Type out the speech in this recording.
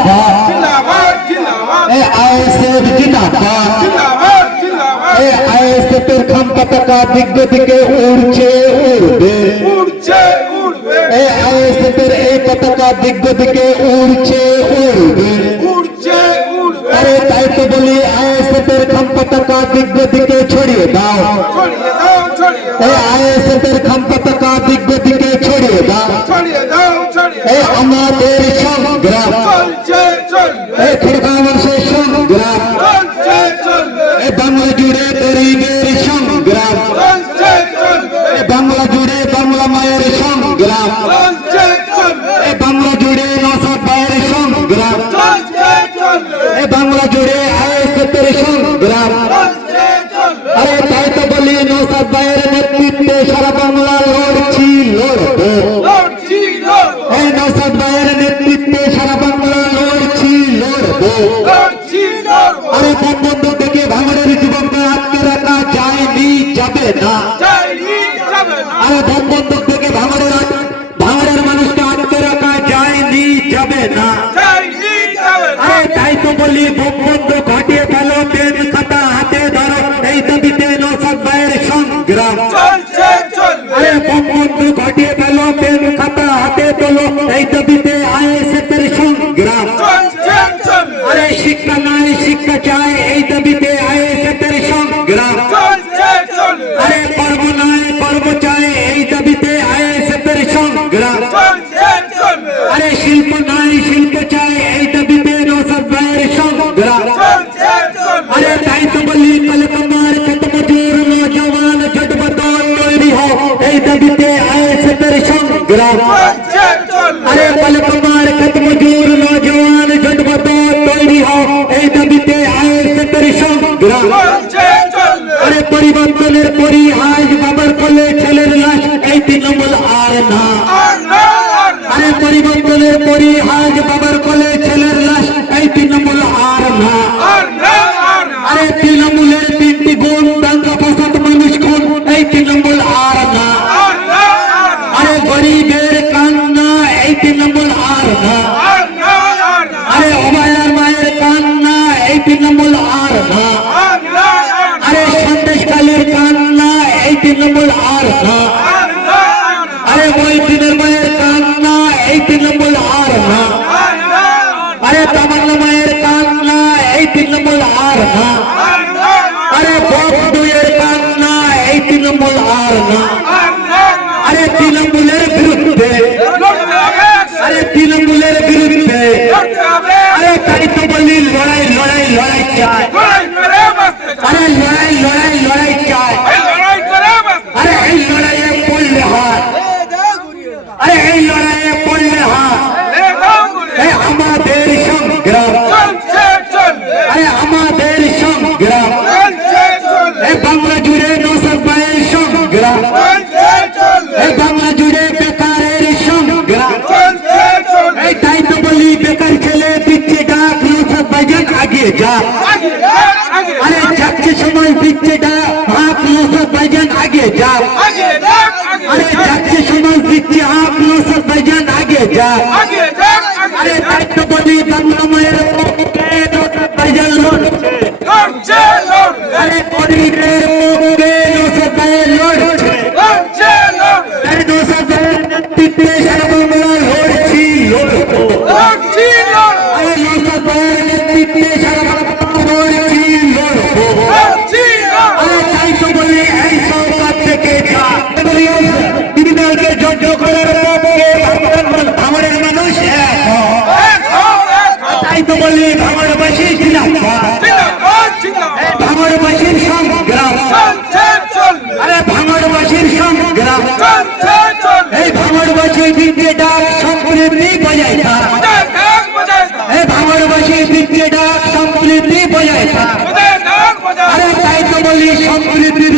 জিন্দাবাদ জিন্দাবাদ। জিন্দাবাদ এ আইএসএফ জিন্দাবাদ। জিন্দাবাদ জিন্দাবাদ। এ আইএসএফ এর খাম পতাকা দিগ্গ দিকে উড়ছে উড়বে। উড়ছে উড়বে এই পতাকা দিগ্গ দিকে উড়ছে উড়বে। উড়ছে উড়বে। আরে তাই তো বলি আইএসএফ এর খাম পতাকা দিগ্গ দিকে ছড়িয়ে দাও। ছড়িয়ে দাও ছড়িয়ে দাও। সংগ্রাম বাংলা জুড়ে গরিবের সংগ্রাম। বাংলা জুড়ে বাংলা মায়ের সংগ্রাম। বাংলা জুড়ে নসাদ ভাইয়ের সংগ্রাম। বাংলা জুড়ে আইএসএফের সংগ্রাম। আরে তাই তো বলি নসাদ ভাইয়ের নেতৃত্বে সারা বাংলা লড়ছি, লড়বো। নসাদ ভাইয়ের নেতৃত্বে সারা বাংলা লড়ছি, লড়বো। আরে বঙ্গবন্ধু থেকে ভাঙড়ের যুবকদের আটকে রাখা যায়নি যাবে না। চাইনি যাবে না। আরে বঙ্গবন্ধু থেকে ভাঙড়ের ভাঙড়ের মানুষকে আটকে রাখা যায়নি যাবে না। যাবে না। আরে তাই তো বলি বঙ্গবন্ধু ঘটিয়ে ফেলো পেন খাতা হাতে ধরো এই দাবিতে নৌসাদ ভাইয়ের সংগ্রাম। আরে বঙ্গবন্ধু ঘটিয়ে ফেলো পেন খাতা হাতে তোলো এই দাবিতে আইএসএফের সংগ্রাম। আরে শিক্ষা চাই এই দাবিতে আইএসএফের সংগ্রাম চলছে চলবে আরে পর্ব নাই পর্ব চাই এই দাবিতে আইএসএফের চলবে আরে শিল্প নাই শিল্প চাই এই দাবিতে নৌসাদ ভাইয়ের সংগ্রাম চলছে চলবে আরে তাই তো বলি কল কমার, কত মজুর নৌজওয়ান ছোট বদল তৈরি হো এইটা বিপে দাবিতে আইএসএফের সংগ্রাম চলছে চলবে আরে কল কমার কত মজুর নৌজওয়ান ঝট বদল তৈরি হও এই দাবিতে আইএসএফের সংগ্রাম চলছে চলবে আরে পরিবর্তনের পরিহাস বাবার কোলে ছেলের এই তৃণমূল আর না আর পরিবর্তনের পরিহাস বাবার কোলে ছেলের লাশ এই তৃণমূল আর না আর না আর তৃণমূলের তিনটি গুণ দাঙ্গা ফসাদ মানুষ খুন এই তৃণমূল আর না আর না আরে গরিবের কান্না এই তৃণমূল আর আর না আরে অবায়ার মায়ের কান্না এই তৃণমূল আর না আর না আরে সন্দেশকালীর কান্না এই তৃণমূল আর না আর না তৃণমূলের বিরুদ্ধে লড়তে হবে আরে তাই তো বলি লড়াই লড়াই লড়াই চাই লড়াই করে বাঁচতে চাই আরে লড়াই লড়াই লড়াই চাই এই লড়াই করে বাঁচতে আরে এই লড়াইয়ে পড়লে হাত আরে এই লড়াইয়ে পড়লে হাত এ দাও গুলি এই আমাদের সংগ্রাম চলছে চলবে আরে আমাদের সংগ্রাম চলছে চলবে এই বাংলা জুড়ে নৌসাদ ভাইয়ের সংগ্রাম চলছে চলবে এই বাংলা জুড়ে বেকারের সংগ্রাম চলছে চলবে এই তাই তো বলি বেকার ছেলে দিচ্ছে ডাক নৌসাদ আগে যাক, আরে যাচ্ছে সময় ভাইজান আগে যা আগে যাক, আগে আরে যাক, যাচ্ছে সময় দিচ্ছে হাত নৌসাদ ভাইজান আগে যা আগে যাক, আগে আরে যাক। তাই তো বলি বাংলা মায়ের পক্ষে নৌসাদ ভাইজান লড়ছে লড়ছে, লড়বে, আরে গরিবের পক্ষে নৌসাদ ভাইয়ের লড়ছে লড়ছে, লড়বে, এই নৌসাদ ভাইয়ের নেতৃত্বে সারা বাংলা লড়ছি লড়বো লড়ছি, লড়বে, আরে নৌসাদ ভাইয়ের নেতৃত্বে সারা বাংলা লড়ছি লড়বো লড়ছি, লড়বে। আরে তাই তো বলি এই সরকার থেকে যা ক্রিমিনালকে যোগ্য করার পক্ষে ভাঙড়ের মানুষ এক হও। এক হও, এক হও। তাই তো বলি ভাঙড়বাসী। ভাঙড়বাসীর সংগ্রাম আরে ভাঙড়বাসীর সংগ্রাম। এই ভাঙড়বাসী দিকে ডাক সম্প্রীতি বজায় এই ভাঙড়বাসী দিকে ডাক সম্প্রীতি বজায় আরে তাই তো বলি সম্প্রীতির